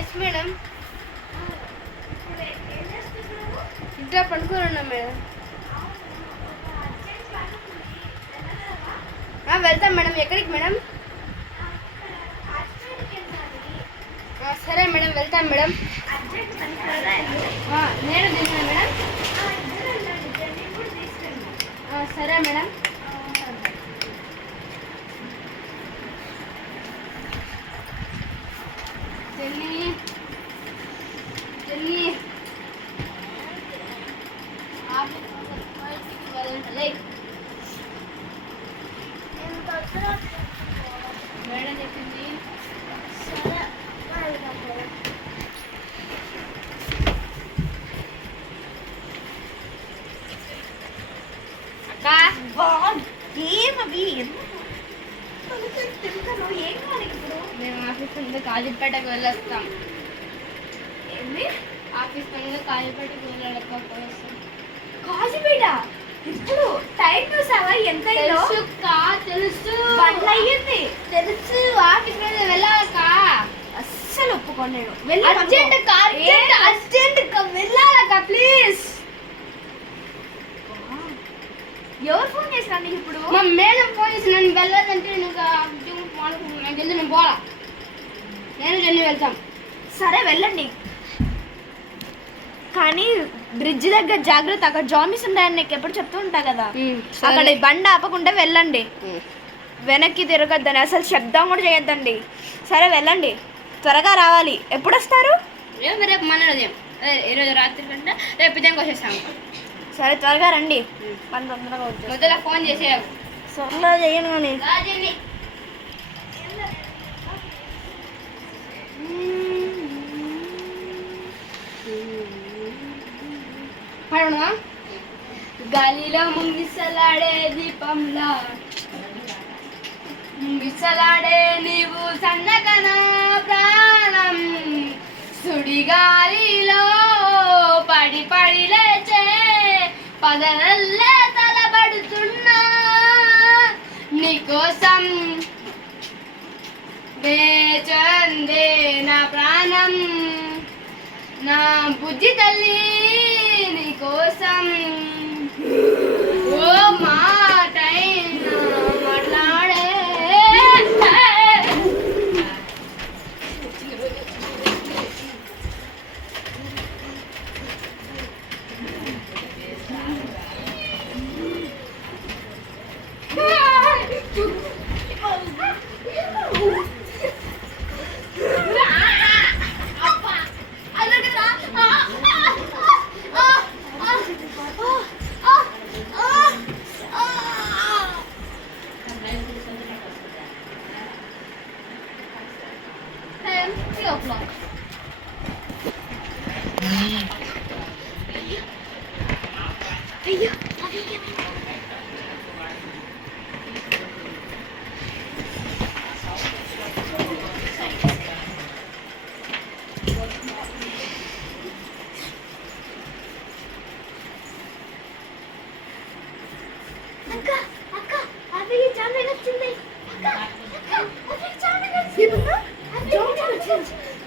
Yes madam. ఇద్దరు పడుకొని ఉన్నాం మేడం. వెళ్తాం మేడం. ఎక్కడికి మేడం? సరే మేడం, వెళ్తాం మేడం. నేను తీసుకున్నా మేడం. సరే మేడం. చెల్లి చెల్లి మేడం చెప్పింది. అక్క ఏమవి ఏం కాదు. ఇప్పుడు మేము ఆఫీస్ నుండి కాజీపేటకు వెళ్ళొస్తాం. ఏంది? ఆఫీస్ నుండి కాజీపేటకు వెళ్ళలేకపోతాం. కాజీపేట ఇప్పుడు టైం చూసావా? ఎంత తెలుసు, బండ్లు అయ్యింది తెలుసు. ఆఫీస్ మీద వెళ్ళాలక్క. అస్సలు ఒప్పుకోను నేను. అర్జెంట్ వెళ్ళాలక్క ప్లీజ్. ఎవరు ఫోన్ చేసినా నీకు? ఇప్పుడు మా మేడం ఫోన్ చేసి నన్ను వెళ్ళాలంటే నాకు వెళ్ళి నేను పోలా. నేను జల్లి వెళ్తాం. సరే వెళ్ళండి, కానీ బ్రిడ్జ్ దగ్గర జాగ్రత్త. అక్కడ జాంబీస్ ఉంటాయని నీకు ఎప్పుడు చెప్తూ ఉంటా కదా. అక్కడ బండి ఆపకుండా వెళ్ళండి. వెనక్కి తిరగద్దని, అసలు శబ్దం కూడా చేయొద్దండి. సరే వెళ్ళండి, త్వరగా రావాలి. ఎప్పుడు వస్తారు? రేపు మన ఈరోజు రాత్రి కంటే రేపు ఇదానికి వచ్చేస్తాము. సరే త్వరగా రండి. మన తొందరగా వచ్చి మొదల ఫోన్ చేసేయాలి. సర్లా చేయను కానీ గాలిలో ముంగిసలాడే దీపంలా ముంగిసలాడే నీవు సన్నకన ప్రాణం సుడిగాలిలో పడి పడి లేచే పదనల్లే తలబడుతున్నా నీకోసం వేచందే నా ప్రాణం నా బుజ్జి తల్లి నీకోసం. ఓ మాటైనా మాట్లాడే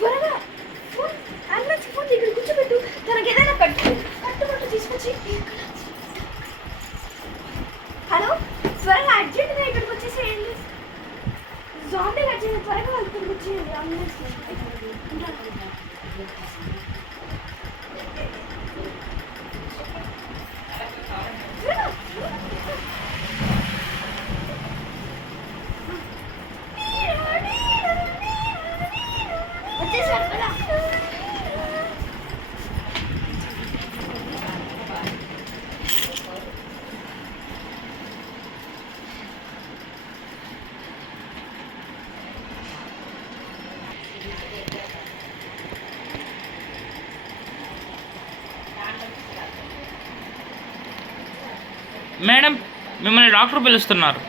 త్వరగా ఫోన్ అంబులెన్స్ ఫోన్ ఇక్కడ కూర్చోబెట్టు. తనకి ఏదైనా కట్టుబట్టు తీసుకొచ్చి. హలో, త్వరగా అర్జెంట్గా ఇక్కడికి వచ్చేసేయండి. జాంబీ వచ్చేసి త్వరగా వాళ్ళు ఇక్కడికి వచ్చేయండి. అంబులెన్స్ మేడం, మిమ్మల్ని డాక్టర్ పిలుస్తున్నారు.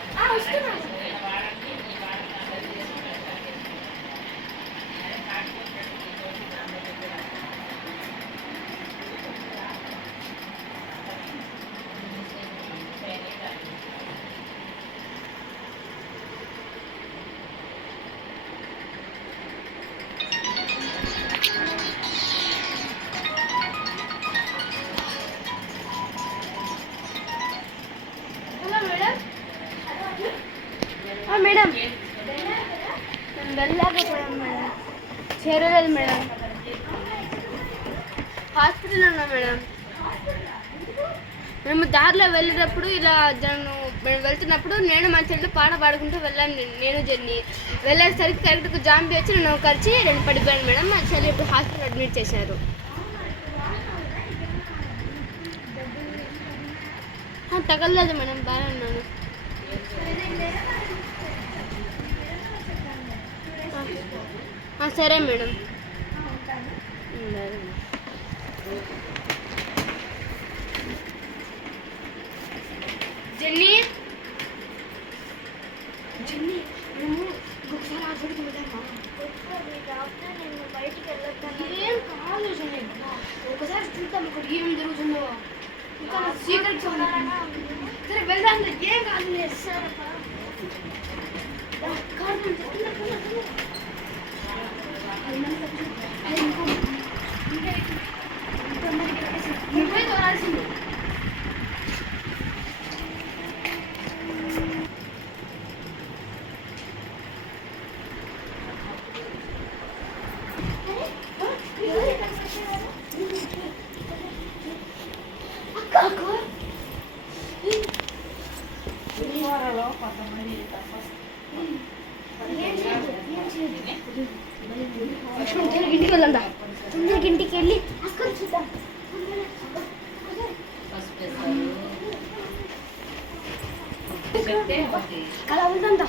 మేడం మేము వెళ్ళలేకపోయాం మేడం, చేరలేదు మేడం, హాస్పిటల్ ఉన్నాం మేడం. మేము దారిలో వెళ్ళేటప్పుడు ఇలా మేము వెళ్తున్నప్పుడు నేను మా చెల్లి పాట పాడుకుంటూ వెళ్ళాను. నేను జర్నీ వెళ్ళేసరికి కరెక్ట్గా జాంబీ వచ్చి నేను ఖర్చి నేను పడిపోయాను మేడం. మా చెల్లి ఇప్పుడు హాస్పిటల్ అడ్మిట్ చేశారు. తగలలేదు మేడం, బాగా ఉన్నాను. సరే మేడం. జెన్నీ జెన్నీ మేము ఒకసారి హాస్పిటల్కి వెళ్దామా? డాక్టర్ నేను బయటికి వెళ్ళొద్దాను. ఏం కాదు జెన్నీ, ఒకసారి చూద్దాం ఇక్కడ ఏం జరుగుతుందో. ఇంకా సీక్రెట్ సరే వెళ్దాం, ఏం కాదు. నువ్వే తోరాల్సింది. ఇంటికి వెళ్ళందా? తొందరకి ఇంటికి వెళ్ళి అక్కడ చూద్దాం. అలా ఉందా?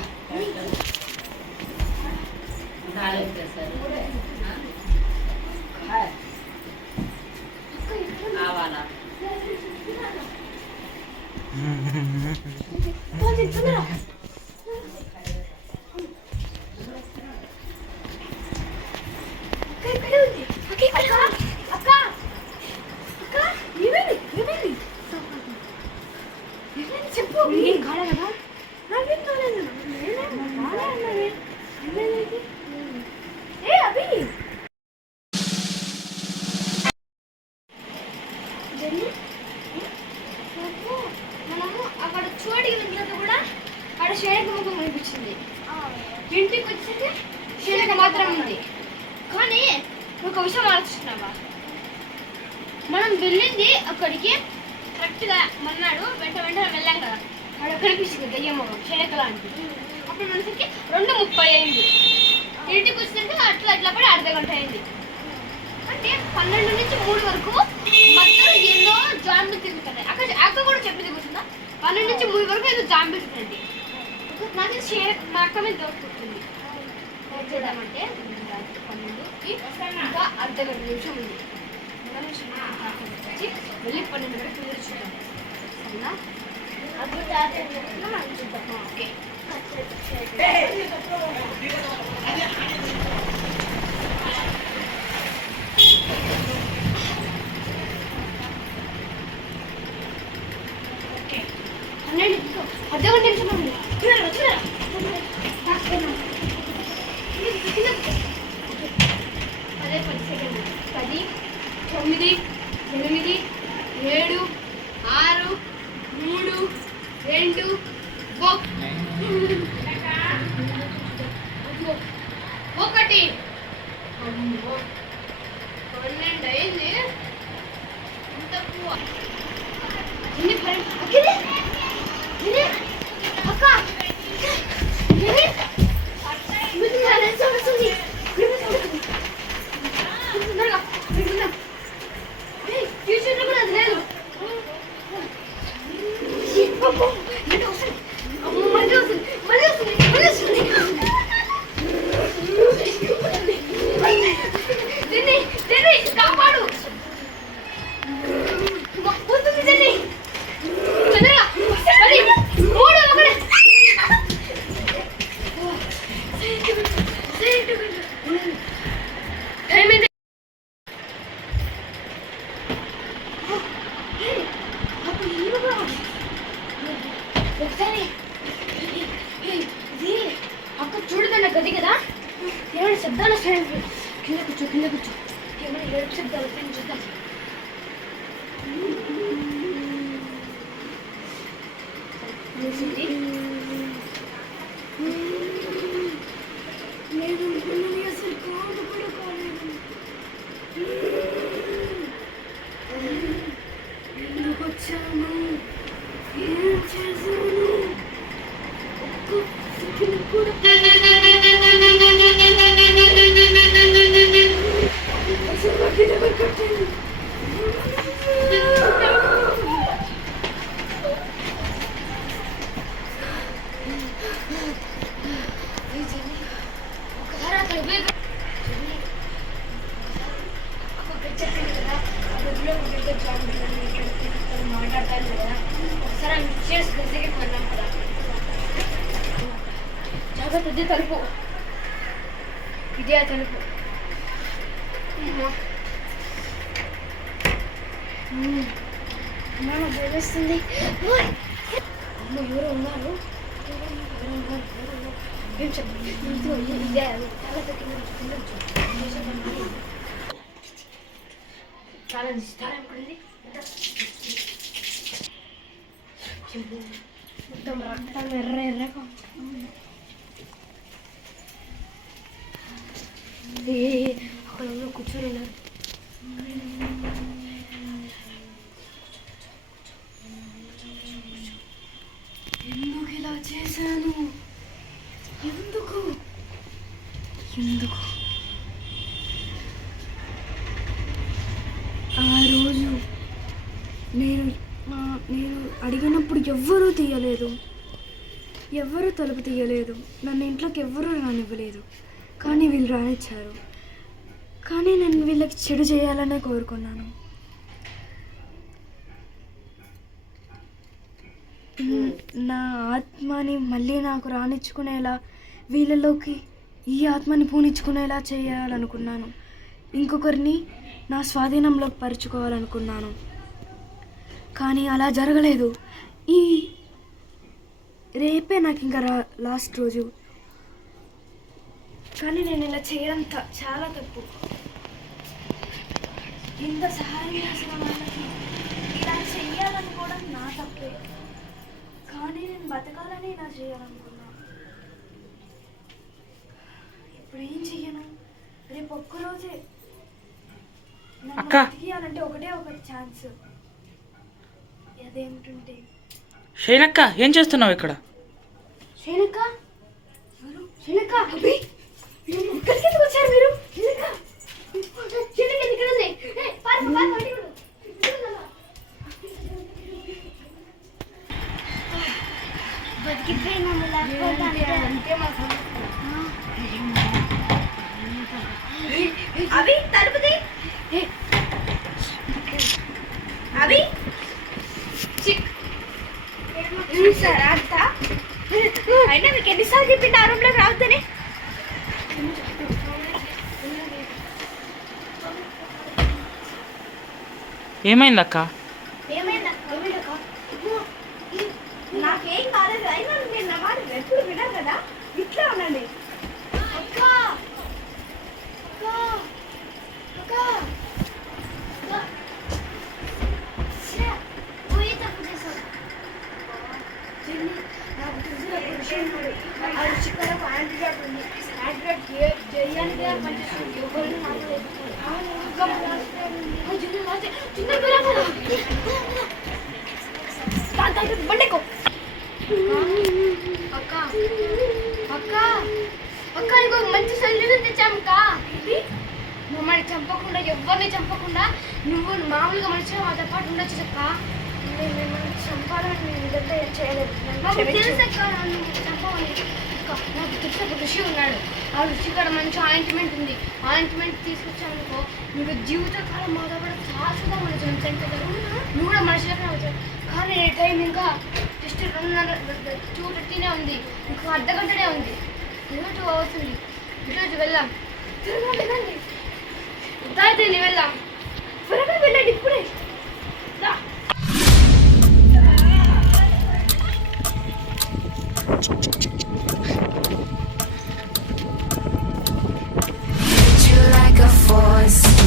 చెప్పు, ఏం కాలే కదా? నాకేం కాలేదు. ఏ అభి మనము అక్కడ చోటికి వెళ్ళిన కూడా అక్కడ శేఖ ముఖం అనిపించింది. ఇంటికి వచ్చేది శేఖ మాత్రం ఉంది. కానీ ఒక విషయం ఆలోచిస్తున్నావా? మనం వెళ్ళింది అక్కడికి కరెక్ట్గా మన్నాడు వెంటనే వెళ్ళాం కదా, వాడు కనిపిస్తుంది దయ్యం ముఖం శేఖ లాంటిది. అప్పుడు మనకి 2:30 అయింది. ఇంటికి వచ్చినట్టు అట్లా పడి అర్ధ గంట అయింది. అంటే 12 నుంచి 3 వరకు మధ్యలో ఎన్నో జాంబులు తిరుగుతున్నాయి. అక్క కూడా చెప్పింది కూర్చుందా, 12 నుంచి 3 వరకు ఏదో జాంబులు తిరుగుతుంది. నాకు మా అక్క మీద దోచుకుంటుంది. ఏం చేద్దామంటే 12కి ఇంకా అర్ధ గంట నిమిషం ఉంది. వెళ్ళి 12 వరకు తిరిగి చూద్దాం. సరేనా? చూద్దాం. ఓకే. అర్ధగంట నిమిషం ఉంది. అదే 10 సెకండ్లు. 10, 9, 8, 7, 6, 3, 2, 1. 12 అయింది. తక్కువ అక్క ఫ్యూచర్లో కూడా అది లేదు. మళ్ళీ వస్తుంది. కాపాడు. వస్తుంది జెన్నీ. తొందరగా 10, 3, 1. టైం ఎంత? ఒకసారి ఇది అక్క చూడదన్న గది కదా, ఏమైనా శబ్దాలు వస్తాయి. కింద కూర్చో. ఏమైనా ఏడుపు శబ్దాలు వస్తాయని చూద్దాం. చూసింది మాట్లాడతాను కదా ఒకసారి చేసి దగ్గరికి వెళ్ళాం కదా జాగ్రత్త ఇదే తలుపు ఇదే ఆ తలుపు అమ్మ భయమేస్తుంది అమ్మ ఎవరు ఉన్నారు ఏం చెప్పు ఇదే చాలా దిస్తారా ఎప్పుడుంది మొత్తం రక్తం ఎర్ర ఎర్రగా అక్కడ కూర్చొని ఉన్నారు ఎందుకు ఇలా చేశాను ఎందుకు ఎందుకు ఆ రోజు నేను అడిగినప్పుడు ఎవ్వరూ తీయలేదు ఎవ్వరూ తలుపు తీయలేదు నన్ను ఇంట్లోకి ఎవ్వరూ రానివ్వలేదు కానీ వీళ్ళు రానిచ్చారు కానీ నేను వీళ్ళకి చెడు చేయాలనే కోరుకున్నాను నా ఆత్మని మళ్ళీ నాకు రానిచ్చుకునేలా వీళ్ళలోకి ఈ ఆత్మని పూనిచ్చుకునేలా చేయాలనుకున్నాను ఇంకొకరిని నా స్వాధీనంలోకి పరుచుకోవాలనుకున్నాను కానీ అలా జరగలేదు ఈ రేపే నాకు ఇంకా లాస్ట్ రోజు కానీ నేను ఇలా చేయడం చాలా తప్పు ఇంత సహాయం చేసిన వాళ్ళకి ఇలా చెయ్యాలనుకోవడం నా తప్పే కానీ నేను బతకాలని ఇలా చేయాలనుకున్నాను ఇప్పుడు ఏం చెయ్యను రేపు ఒక్కరోజే అక్క తీయాలంటే ఒకటే ఒక ఛాన్స్ అదేమిటంటే శైలక్క ఏం చేస్తున్నావు ఇక్కడ శైలక్క శైలక్క అభి ఇక్కడికి ఎందుకు వచ్చారు మీరు శైలక్క శైలక్క ఇక్కడ ఉంది అభి తలుపుది అభి చూసారా అంత అయినా మీకు ఎన్నిసార్లు చెప్పింది ఆ రూమ్లోకి రావద్దని ఏమైందక్క నాకేం కాలేదు అయినా నేను నా మాట ఎప్పుడు వినరు కదా ఇట్లా ఉండండి అక్క అక్క నాకు తెలిసిన విషయం ఆ రుచికరకు యాంటీడోట్ ఉంది యాంటీడోట్ చేయాలి పనిచేస్తుంది ఎవరిని బండెక్కో అక్క అక్క అక్క నీకు ఒక మంచి సొల్యూషన్ తెచ్చామక్క మమ్మల్ని చంపకుండా ఎవరిని చంపకుండా నువ్వు మామూలుగా మనిషిగా మాతో పాటు ఉండొచ్చు అక్క మిమ్మల్ని చంపాలని నేను ఇదంతా ఏం చేయలేదు నాకు తెలుసక్క నన్ను చంపమని నాకు తెలిసిన ఒక ఋషి ఉన్నాడు ఆ ఋషి కూడా మంచి ఆయింట్మెంట్ ఉంది ఆయింట్మెంట్ తీసుకొచ్చామనుకో నీకు జీవితకాలం మాతో కూడా శాశ్వతంగా మనిషి చంపుతారు నువ్వు కూడా మనిషిలోనే అవుతావు కానీ టైం ఇంకా జస్ట్ 2:30 ఉంది ఇంకో అర్ధగంటనే ఉంది 2 అవుతుంది ఈరోజు వెళ్దాం త్వరగా వెళ్ళండి దాయితే వెళ్దాం త్వరగా వెళ్ళండి ఇప్పుడే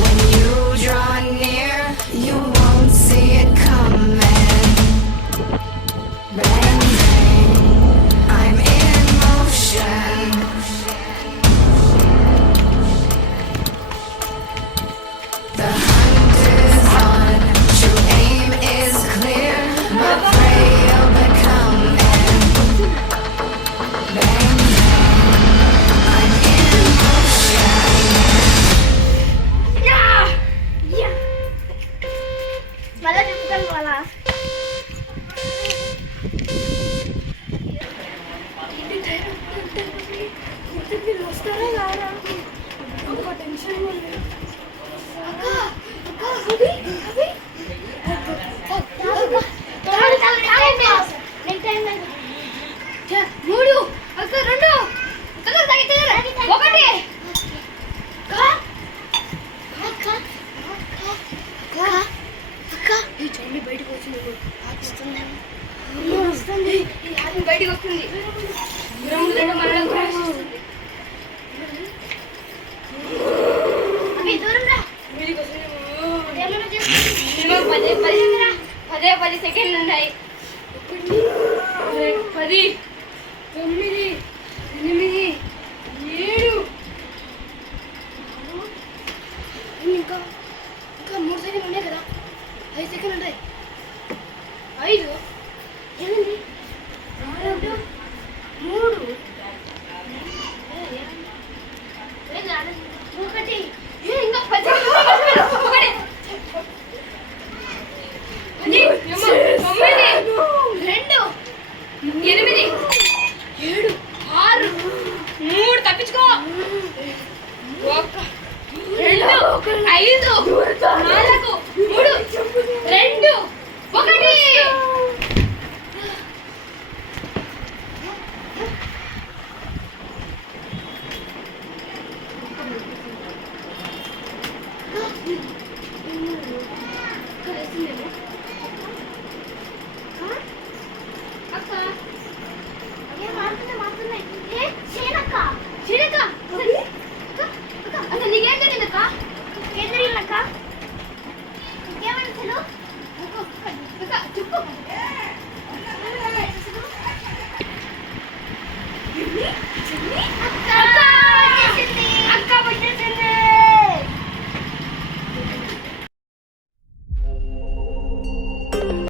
When you draw near, you won't see it coming. Bang, bang, I'm in motion. The hunt is on, true aim is clear, my prey will become. Bang, వస్తారా రారా ఒక టెన్షన్ ఉంది. అక్క అక్క అవి అవి మూడు అక్క రెండు ఒకటి ఈ చండి బయటకు వచ్చింది వస్తుంది బయటకు వస్తుంది పదే 10 సెకండ్లు ఉన్నాయి 10 9 8 7 ఇంకా 3 సెకండ్లు ఉన్నాయి కదా 5 సెకండ్లు ఉంటాయి 5 8 2 3 ఒకటి ఇంకా 10 ఒకటి 9 2 8 7 6 3 తప్పించుకో 1 2 5 4